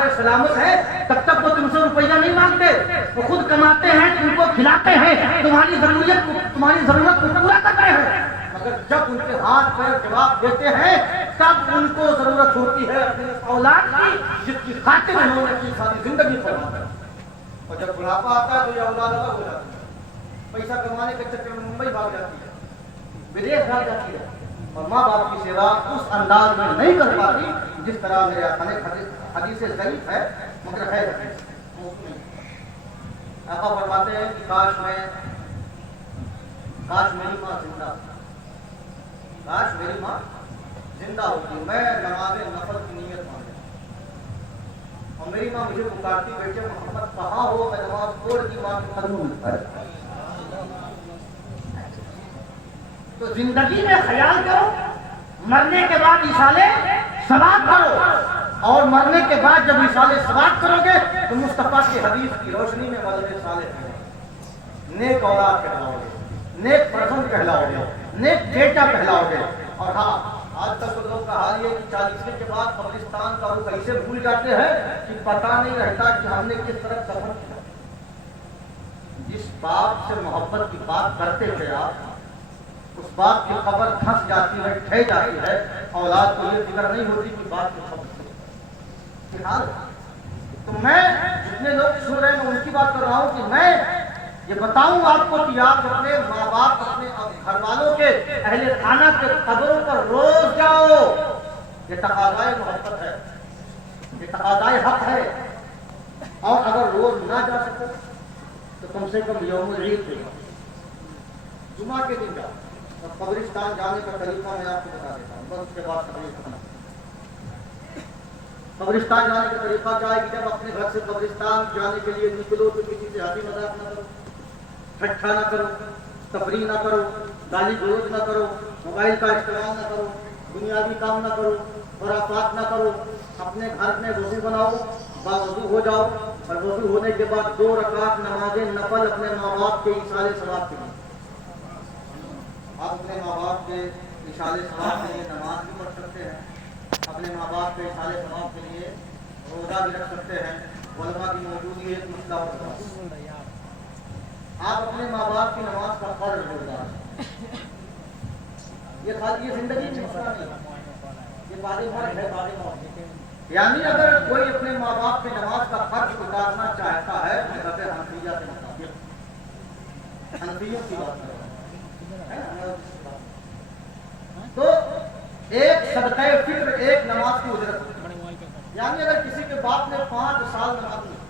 पर सलामत है तब तक वो तुमसे रुपया नहीं मांगते, वो खुद कमाते हैं, तुमको खिलाते हैं, तुम्हारी जरूरत को पूरा करते हैं। मगर जब उनके हाथ पैर जवाब देते हैं तब उनको जरूरत होती है अपनी औलाद की, जिसकी खातिर उन्होंने अपनी सारी जिंदगी फरमा है। और जब बुढ़ापा आता है तो ये औलाद अलग हो जाती है, पैसा कमाने के चक्कर में मुंबई भाग जाती है, विदेश भाग जाती है, और माँ बाप की सेवा उस अंदाज में नहीं कर पाती जिस तरह मेरे हदीस ज़ईफ़ है मगर है। आका फरमाते हैं कि काश मेरी माँ जिंदा होती, मैं नमाज़ नफल की नीयत मांगता, और मेरी माँ मुझे पुकारती, बेटे मोहम्मद कहाँ हो, मैं नमाज छोड़ की माँ के कदमों में खड़ा। तो जिंदगी में ख्याल करो, मरने के बाद इशाले सवाब करो, और मरने के बाद जब इशाले सवाब करोगे तो मुस्तफा की हदीस की रोशनी में वलद सालेह नेक औलाद कहलाओगे, नेक पर्सन कहलाओगे, नेक बेटा कहलाओगे। और हाँ, आज तक तो लोग का हाल ये कि 40 के बाद कब्रिस्तान का रुख ऐसे भूल जाते हैं कि पता नहीं रहता कि हमने किस तरह दफन किया। जिस बाप से मोहब्बत की बात करते थे आप, उस बाप की खबर धंस जाती है, ठह जाती है, औलाद को ये फिक्र नहीं होती कि बाप की खबर। तो मैं जितने लोग सुन रहे हैं उनकी बात कर रहा हूँ कि मैं ये बताऊं आपको कि आप अपने माँ बाप, अपने घर वालों के, अहले खाना के कब्रों पर रोज जाओ। ये तकाज़ाए मोहब्बत है, ये तकाज़ाए हक है। और अगर रोज ना जा सको तो कम से कम यौमुल ईद पे जुमा के दिन जाओ। और कब्रिस्तान जाने का तरीका मैं आपको बता देता हूँ, बस उसके बाद कब्रिस्तान जाने का तरीका क्या है कि जब अपने घर से कब्रिस्तान जाने के लिए निकलो तो किसी से हंसी मजाक न करो, ठट्ठा न करो, तफरीह न करो, गाली गलौज न करो, मोबाइल का इस्तेमाल न करो, दुनियावी काम न करो, खुराफात न करो। अपने घर में वज़ू बनाओ, बावज़ू हो जाओ, और वज़ू होने के बाद 2 रकात नमाज़े नफल अपने माँ बाप के इशारे सवाब के लिए, आप अपने माँ बाप के इशारे सवाब के लिए नमाज भी पढ़ सकते हैं, अपने माँ बाप के इशारे सवाब के लिए रोज़ा भी रख सकते हैं। उलमा की मौजूदगी एक मसला होता है, आप अपने माँ बाप की नमाज का फर्ज रोज़ा, ये खाली ये जिंदगी में मसला नहीं, ये बारे फर्ज है, बारे मौत। यानी अगर कोई अपने माँ बाप की नमाज का फर्ज उतारना चाहता है, मज़हब हनफिया के मुताबिक, हनफियों की बात करें तो एक सदक़े फिक्र, एक नमाज की उजरत। यानी अगर किसी के बाप ने 5 साल नमाज नहीं,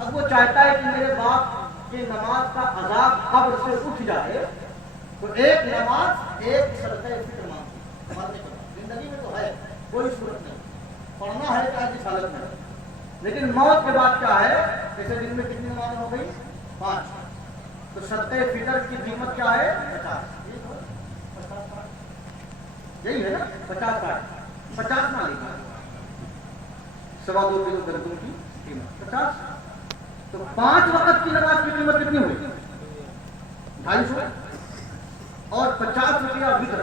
अब वो चाहता है कि मेरे बाप के नमाज का अज़ाब कब्र से उठ जाए, तो एक नमाज, एक सदक़े फिक्र मांगती मरने के बाद। जिंदगी में तो है कोई सूरत नहीं, पढ़ना है चाहे जिस हालत में, लेकिन मौत के बाद क्या है, जैसे दिन में कितनी नमाज हो गई? 5। तो सदक़े फिक्र की कीमत क्या है? 50। यही है ना, 50 ना लिखा, 2.25 किलो गंदम की कीमत 50। तो 5 वक्त की नमाज की कीमत कितनी हुई? 250। और 50 रुपया वितर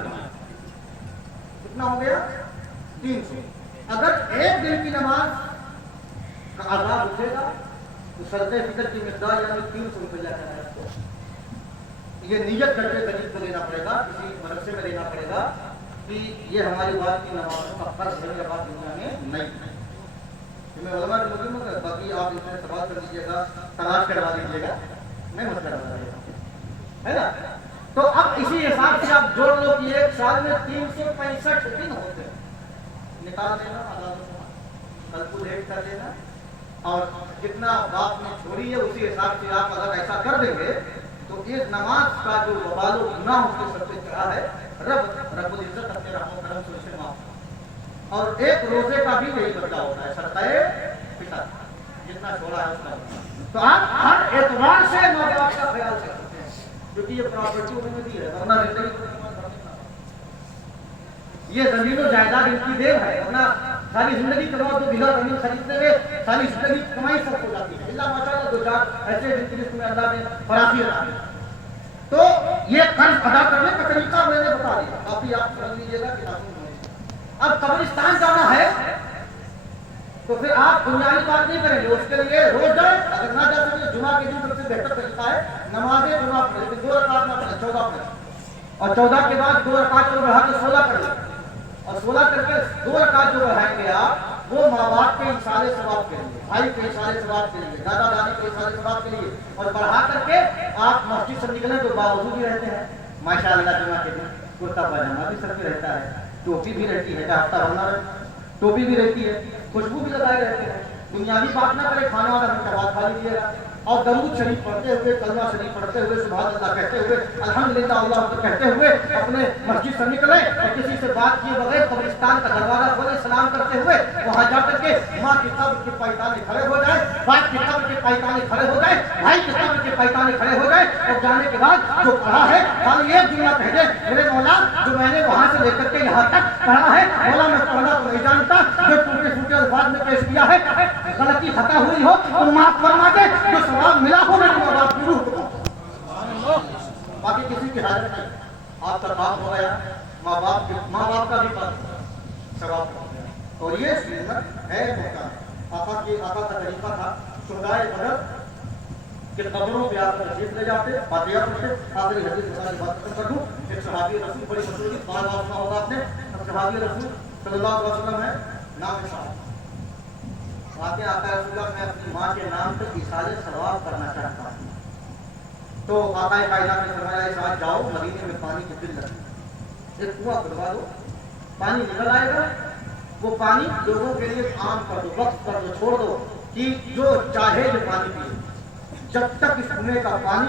कितना हो गया? 300। अगर एक दिन की नमाज का आजाद उठेगा तो सदक़े फिक्र की मिक़दार यानी 300 रुपया का है। ये नियत करके गरीब को देना पड़ेगा, किसी मदरसे में देना पड़ेगा कि ये हमारी बात की नमाजों का फर्ज है, मेरा बात दुनिया में नहीं है। मैं उलमा के मुस्लिम हूँ, बाकी आप इसमें सवाल कर लीजिएगा, तलाश करवा दीजिएगा, मैं मत करवा दीजिएगा, है ना। तो अब इसी हिसाब से आप जोड़ लो कि एक साल में 365 दिन होते हैं, निकाल लेना, कैलकुलेट कर लेना, और जितना बाप ने छोड़ी है उसी हिसाब से आप अगर ऐसा कर देंगे तो इस नमाज का जो वबालो गुनाह उसके सर पे चढ़ा है, रब्बुल इज्जत अपने रहमो करम से उसे माफ। और एक रोजे का भी यही बदला होता है, सदक़े फितर जितना छोड़ा है उसका। तो आप हर एतबार से माँ बाप का ख्याल कर सकते हैं, क्योंकि ये प्रॉपर्टी उन्होंने दी है, वरना ये जमीन और जायदाद इनकी देन है, वरना सारी जिंदगी कमाओ तो बीघा जमीन खरीदने में सारी जिंदगी कमाई सब हो जाती है। अल्लाह माशाअल्लाह 2-4 ऐसे जिंदगी में अल्लाह ने फराखी रखी। तो ये कर्ज अदा करने का तरीका मैंने बता दिया, काफी आप समझ लीजिएगा किताबों में। अब कब्रिस्तान जाना है तो फिर आप दुनियावी बात नहीं करेंगे, उसके लिए रोज जाए, अगर ना जा सके जुमा के दिन सबसे बेहतर तरीका है नमाज जुमा पढ़े, 2 रकात ना पढ़े, 14 पढ़े, और 14 के बाद 2 रकात और बढ़ा के 16 कर ले, और 16 करके 2 रकात जो बढ़ाएंगे आप, वो माँ बाप के इशारे सवाब के लिए, भाई के इशारे सवाब के लिए, दादा दादी के इशारे सवाब के लिए, और बढ़ा करके आप मस्जिद से निकले तो बावजूद भी रहते हैं माशाअल्लाह, जुमा के दिन कुर्ता पजामा भी सर पे रहता है, टोपी भी रहती है, हफ्ता भरना टोपी भी रहती है, खुशबू भी लगाए रहते हैं, दुनियावी बात ना करे, खाना वाला घंटा बाद खा लीजिएगा, और दरूद शरीफ पढ़ते हुए, कलमा शरीफ पढ़ते हुए, सुभान अल्लाह कहते हुए, अल्हम्दुलिल्लाह अल्लाह अकबर कहते हुए अपने मस्जिद से निकले, और किसी से बात किए बगैर कब्रिस्तान का दरवाजा खोले, सलाम करते हुए वहां जाकर के माँ की कब्र के पैताने खड़े हो जाए, बाप की कब्र के पैताने खड़े हो जाए, भाई की कब्र के पैताने खड़े हो जाए, और जाने के बाद जो पढ़ा है खाली एक जुमला कह दे, मेरे मौला जो मैंने वहां से लेकर के यहाँ तक पढ़ा है, मौला मैं पढ़ना तो नहीं जानता, जो टूटे फूटे अल्फाज में पेश किया है, गलती खता हुई हो तो माफ फरमा दे, जो सवाब मिला हो मेरे माँ बाप की रूह को, बाकी किसी की हाजत नहीं, आपका पाप हो गया, माँ बाप का भी पाप सवाब हो गया, और ये सुन्नत है मौका, आका का तरीका था, शुहदाए बदर के कब्रों पे आप तशरीफ ले जाते, फातिहा पढ़ते, आखिरी हदीस के साथ बात खत्म कर दूं, एक सहाबी रसूल बड़ी मशहूर थी, बार बार सुना होगा आपने, सहाबी रसूल सल्लल्लाहु अलैहि वसल्लम है, नाम साहब आके आका रसूलुल्लाह, मैं अपनी माँ के नाम पे इशारे सवाब करना चाहता हूँ, तो आका कायनात ने फरमाया इस आज जाओ मदीने में पानी की किल्लत, एक कुआं खुदवा दो, पानी निकल आएगा, वो पानी लोगों के लिए आम कर दो, वक्त कर दो, छोड़ दो कि जो चाहे जो पानी पिए, जब तक इस कुएं का पानी